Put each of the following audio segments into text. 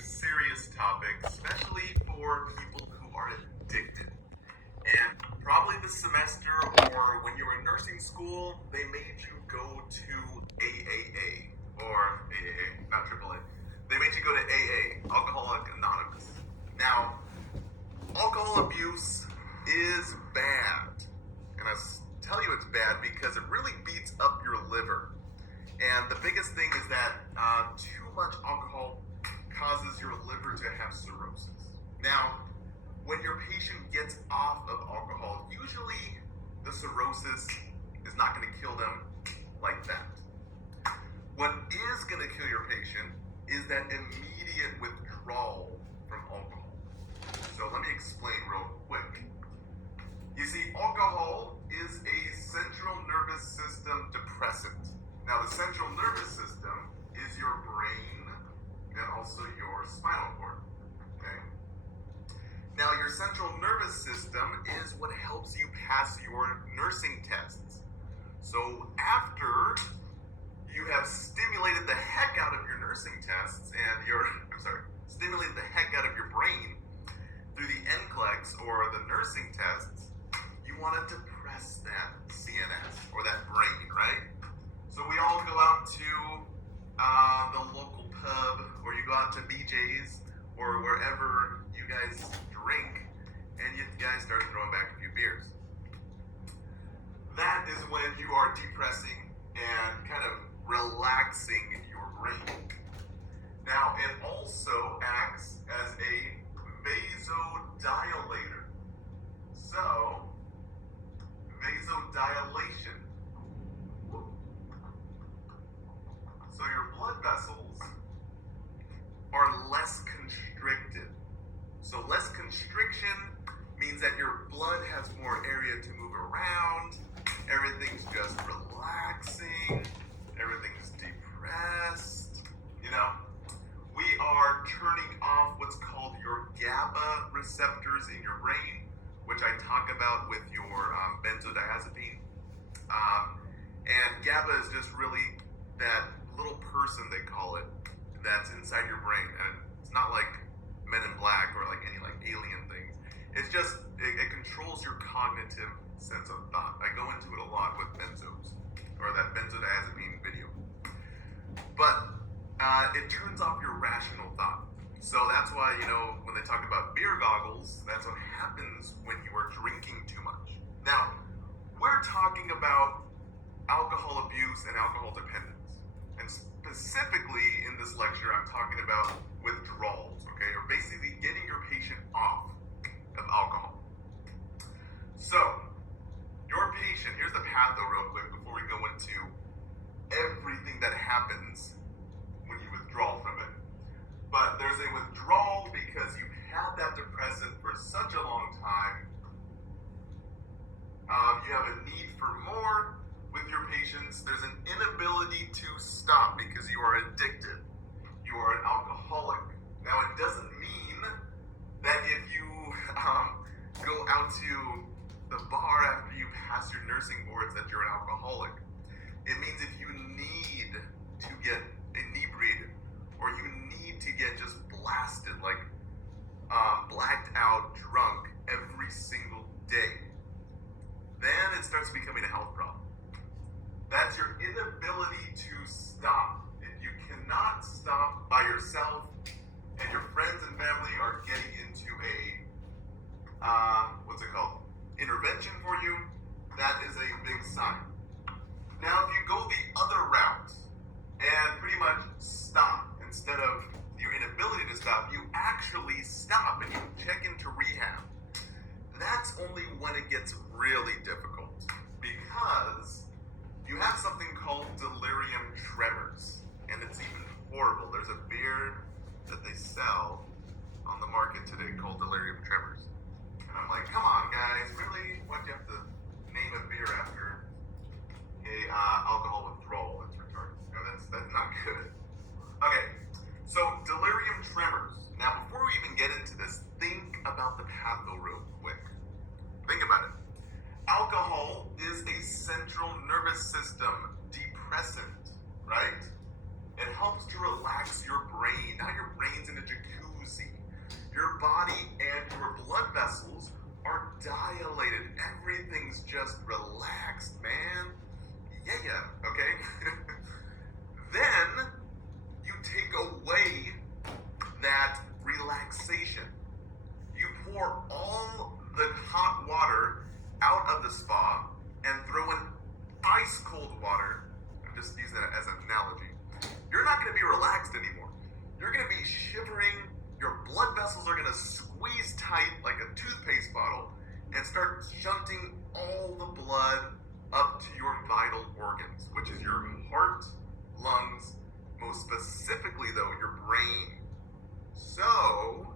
serious topic, especially for people who are addicted. And probably this semester or when you were in nursing school, they made you go to AAA or AAA, not AAA. They made you go to AA, Alcoholic Anonymous. Now, alcohol abuse is bad. And I tell you it's bad because it really beats up your liver. And the biggest thing is that too much alcohol causes your liver to have cirrhosis. Now, when your patient gets off of alcohol, usually the cirrhosis is not going to kill them like that. What is going to kill your patient is that immediate withdrawal from alcohol. So let me explain real quick. You see, alcohol is a central nervous system depressant. Now, the central nervous system is your brain and also your spinal cord, okay? Now, your central nervous system is what helps you pass your nursing tests. So after you have stimulated the heck out of your nursing tests and stimulated the heck out of your brain through the NCLEX or the nursing tests, you want to depress that CNS or that brain, right? So we all go out to the local pub, or you go out to BJ's, or wherever you guys drink, and you guys start throwing back a few beers. That is when you are depressing and kind of relaxing your brain. Now, it also acts as a vasodilator. So, vasodilation. So your blood vessels are less constricted. So less constriction means that your blood has more area to move around, everything's just relaxing, everything's depressed, We are turning off what's called your GABA receptors in your brain, which I talk about with your benzodiazepine. And GABA is just really that little person, they call it, that's inside your brain. And it's not like Men in Black or like any like alien things. It's just, it controls your cognitive sense of thought. I go into it a lot with benzos, or that benzodiazepine video. But it turns off your rational thought. So that's why, when they talk about beer goggles, that's what happens when you are drinking too much. Now, we're talking about alcohol abuse and alcohol dependence. And specifically in this lecture, I'm talking about withdrawals, okay? Or basically getting your patient off of alcohol. So, your patient, here's the path though real quick before we go into everything that happens when you withdraw from it. But there's a withdrawal because you've had that depressant for such a long time. You have a need for more with your patients. There's an inability to stop because you are addicted. You are an alcoholic. Now, it doesn't mean that if you go out to the bar after you pass your nursing boards that you're an alcoholic. It means if you need to get inebriated or you need to get just blasted, like blacked out drunk every single day, then it starts becoming a health problem. That's your inability to stop. If you cannot stop by yourself and your friends and family are getting into a, intervention for you, that is a big sign. Now, if you go the other route and pretty much stop, instead of your inability to stop, you actually stop and you check into rehab, that's only when it gets really difficult, because you have something called delirium tremors, and it's even horrible. There's a beer that they sell on the market today called delirium tremors. And I'm like, come on guys, really? Why'd you have to name a beer after a alcohol withdrawal? That's retarded. No, that's not good. Okay, so delirium tremors. Now, before we even get into this, think about the patho real quick. Think about it. Alcohol is a central nervous system depressant, right? It helps to relax your brain. Now your brain's in a jacuzzi at relaxation. You pour all the hot water out of the spa and throw in ice cold water. I'm just using that as an analogy. You're not going to be relaxed anymore. You're going to be shivering. Your blood vessels are going to squeeze tight like a toothpaste bottle and start shunting all the blood up to your vital organs, which is your heart, lungs, most specifically though, your brain. So,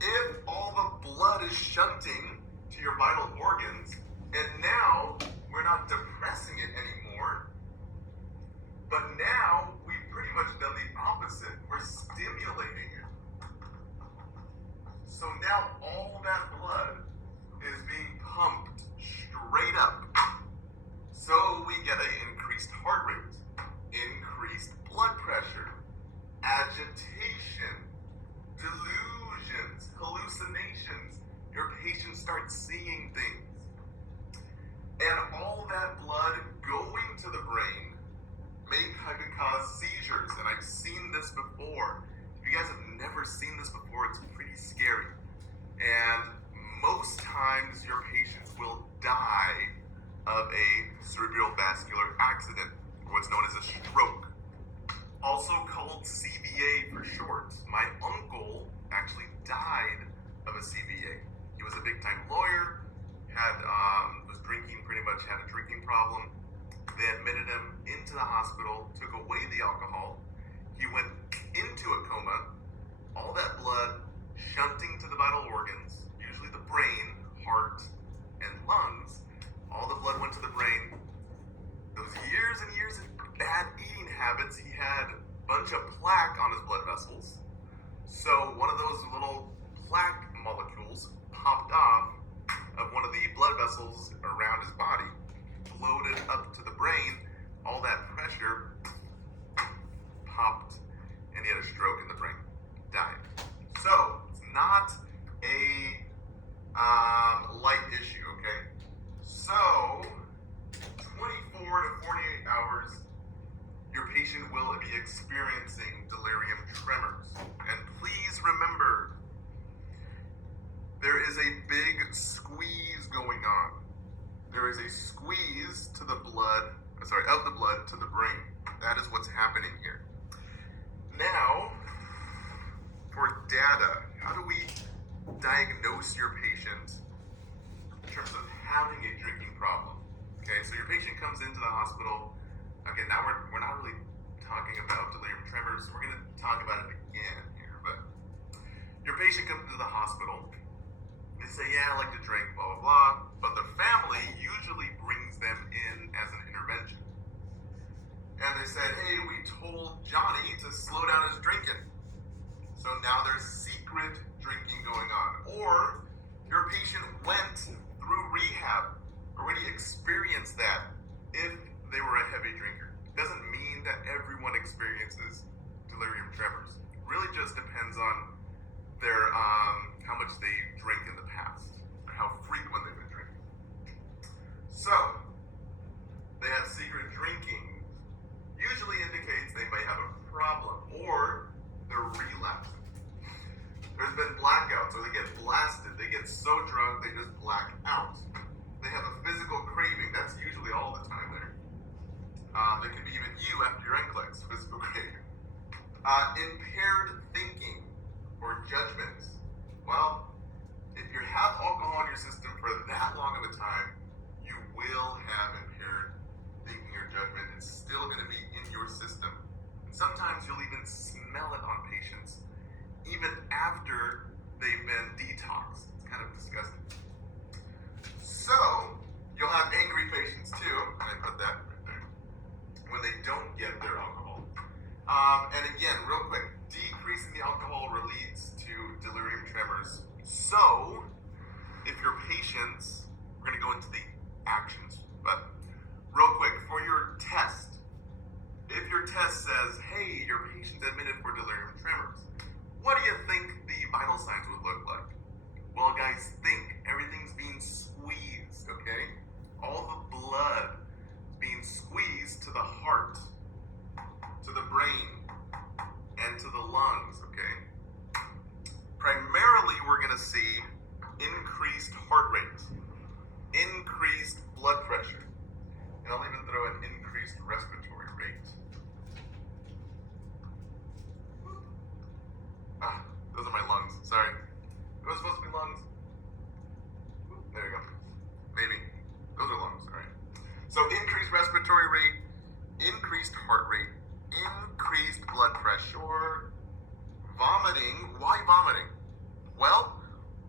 if all the blood is shunting to your vital organs, and now we're not depressing it anymore, but now we've pretty much done the opposite. We're stimulating it. So now all that blood is being pumped straight up. So we get an increased heart rate, increased blood pressure, agitation, delusions, hallucinations. Your patient starts seeing things. And all that blood going to the brain could cause seizures. And I've seen this before. If you guys have never seen this before, it's pretty scary. And most times your patients will die of a cerebrovascular accident, what's known as a stroke, also called CVA for short. My uncle actually died of a CVA. He was a big-time lawyer, was drinking, pretty much had a drinking problem. They admitted him into the hospital, took away the alcohol. He went into a coma. All that blood shunting to the vital organs, usually the brain, heart, and lungs. All the blood went to the brain. Those years and years of bad eating habits, he had a bunch of plaque on his blood vessels. So one of those little plaque molecules popped off of one of the blood vessels around his body, floated up to the brain. All that pressure popped, and he had a stroke in the brain. Died. So it's not a light issue, okay? So 24 to 48 hours, your patient will be experiencing delirium tremors. And please remember, there is a big squeeze going on. There is a squeeze to the blood, of the blood to the brain. That is what's happening here. Now, for data, how do we diagnose your patient in terms of having a drinking problem? Okay, so your patient comes into the hospital. Okay, now we're not really talking about delirium tremors. We're going to talk about it again here, but your patient comes into the hospital. They say, yeah, I like to drink, blah, blah, blah. But the family usually brings them in as an intervention. And they said, hey, we told Johnny to slow down his drinking. So now there's secret drinking going on. Or your patient went through rehab, already experienced that if they were a heavy drinker. Doesn't mean that everyone experiences delirium tremors. It really just depends on their how much they drank in the past, or how frequent they've been drinking. So they have secret drinking. Usually indicates they may have a problem, or they're relapsing. There's been blackouts, or they get blasted. They get so drunk they just black out. They have a physical craving. That's usually all the time there. It could be even you after your NCLEX, physical craving. Impaired thinking or judgments. Well, if you have alcohol in your system for that long of a time, you will have impaired thinking or judgment. It's still going to be in your system. And sometimes you'll even smell it on patients, even after they've been detoxed. It's kind of disgusting. So, you'll have angry patients too, and I put that right there, when they don't get their alcohol. And again, real quick, decreasing the alcohol leads to delirium tremors. So, if your patients, we're going to go into the actions, but real quick, for your test, if your test says, hey, your patient's admitted for delirium tremors, what do you think the vital signs would look like? Well, guys, think. Everything's being squeezed, okay? All the blood being squeezed to the heart, to the brain, and to the lungs, okay? Vomiting. Why vomiting? Well,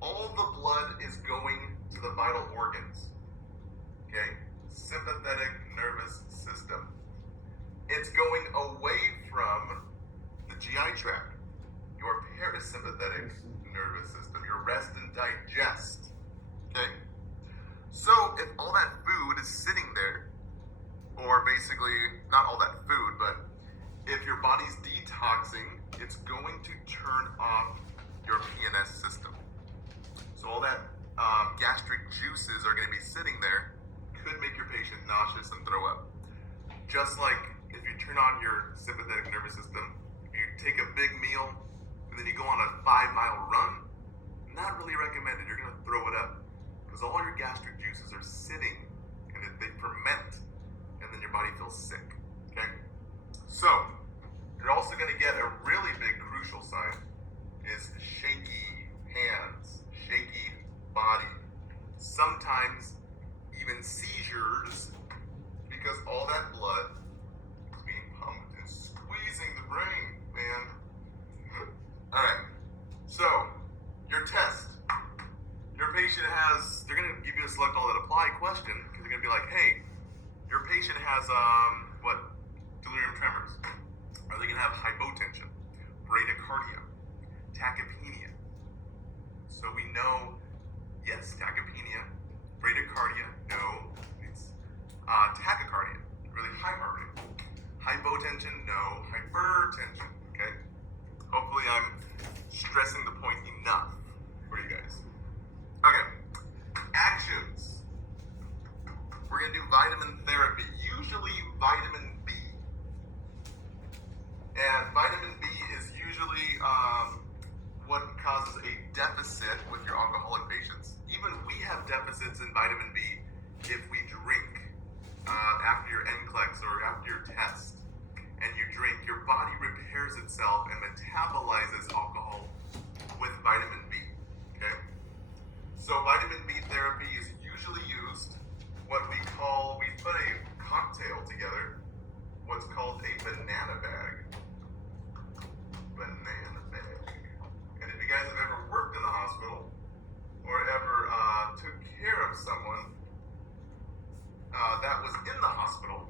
all the blood is going to the vital organs. Okay? Sympathetic nervous system. It's going away from the GI tract, your parasympathetic nervous system, your rest and digest. Okay? So if all that food is sitting there, or basically not all that food, but if your body's detoxing, it's going to turn off your PNS system. So all that gastric juices are going to be sitting there, could make your patient nauseous and throw up. Just like if you turn on your sympathetic nervous system, if you take a big meal and then you go on a 5-mile run, not really recommended. You're going to throw it up because all your gastric juices are sitting and they ferment, and then your body feels sick. Okay? So you're also going to get a really big crucial sign is shaky hands, shaky body, sometimes even seizures, because all that blood is being pumped and squeezing the brain, man. All right, so your test. Your patient they're going to give you a select all that apply question, because they're going to be like, hey, your patient has, delirium tremors. Are they going to have hypotension, bradycardia, tachypnea? So we know, yes, tachypnea, bradycardia, no. It's tachycardia, really high heart rate. Hypotension, no. Hypertension, okay? Hopefully I'm stressing the point enough for you guys. Okay, actions. We're going to do vitamin therapy, usually vitamin B. And vitamin B is usually what causes a deficit with your alcoholic patients. Even we have deficits in vitamin B if we drink after your NCLEX or after your test, and you drink, your body repairs itself and metabolizes alcohol with vitamin B. Okay? So vitamin B therapy is usually used we put a cocktail together, what's called a banana bag. Banana bag. And if you guys have ever worked in the hospital or ever took care of someone that was in the hospital,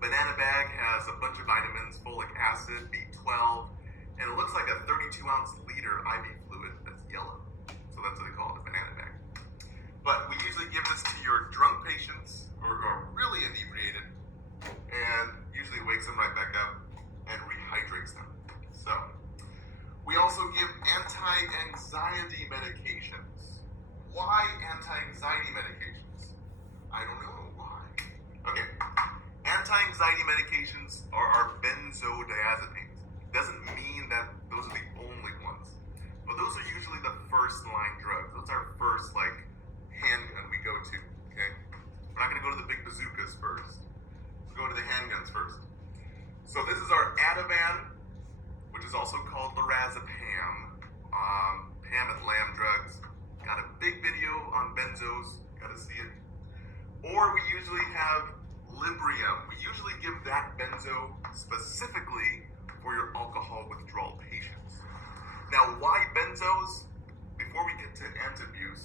banana bag has a bunch of vitamins, folic acid, B12, and it looks like a 32-ounce liter IV fluid that's yellow. So that's what they call it, a banana bag. But we usually give this to your drunk patients or who are really inebriated, and usually wakes them right back up and rehydrates them. So we also give anti-anxiety medications. Why anti-anxiety medications? I don't know why. Okay, anti-anxiety medications are benzodiazepines. Doesn't mean that those are the only ones, but those are usually the first line drugs. Those are first handgun we go to. Okay, we're not going to go to the big bazookas first. We'll go to the handguns first. So this is our Ativan, which is also called lorazepam. Pam and Lamb drugs. Got a big video on benzos. Got to see it. Or we usually have Librium. We usually give that benzo specifically for your alcohol withdrawal patients. Now, why benzos? Before we get to antabuse,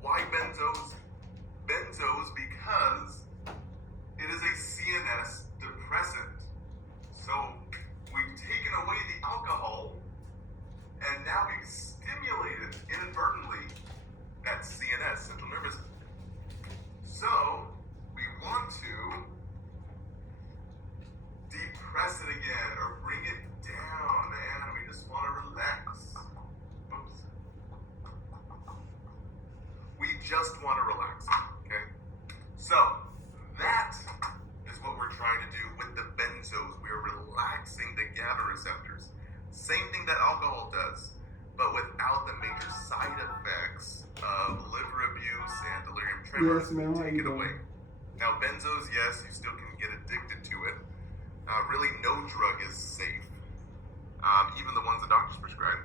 why benzos? Benzos because it is a CNS depressant. So we've taken away the alcohol, and now we've stimulated inadvertently that CNS, central nervous system. So we want to depress it again or bring it down, man. We just want to relax. Oops. We just want to relax, okay? So that is what we're trying to do with the benzos. We're relaxing the GABA receptors. Same thing that alcohol does, but without the major side effects of liver abuse and delirium tremors. Yes, ma'am. Take it away. Now, benzos, yes, you still can get addicted to it. Really, no drug is safe. Even the ones the doctors prescribe.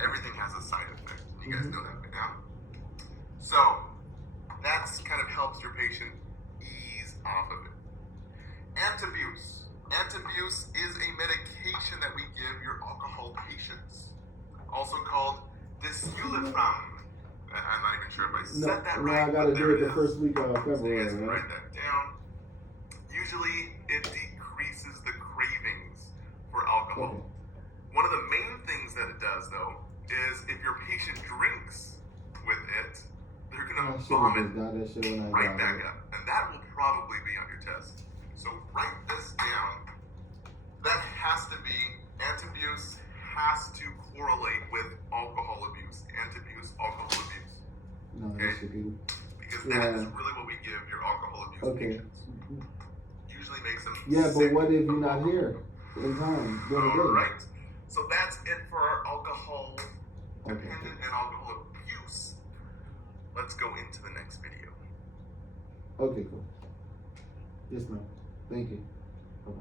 Everything has a side effect. You guys know that by now. So, that's kind of helps your patient ease off of it. Antabuse. Antabuse is a medication that we give said that no, right, I gotta but do there it the is. first week of So you February, guys can right? write that down. Usually, it decreases the cravings for alcohol. Okay. One of the main things that it does, though, is if your patient drinks with it, they're I gonna should have vomit just got that shit when I right got back it. up, and that will probably be on your test. So write this down. That has to be, anti-abuse has to correlate with alcohol abuse. Anti-abuse, alcohol abuse. No, Okay? this should be. Because that is Yeah. really what we give your alcohol abuse Okay. patients. Usually makes them Yeah, sick. but what if you're not here in time during the day? Alright. So that's it for our alcohol Okay. dependent and alcohol abuse. Let's go into the next video. Okay, cool. Yes, ma'am. Thank you. Okay.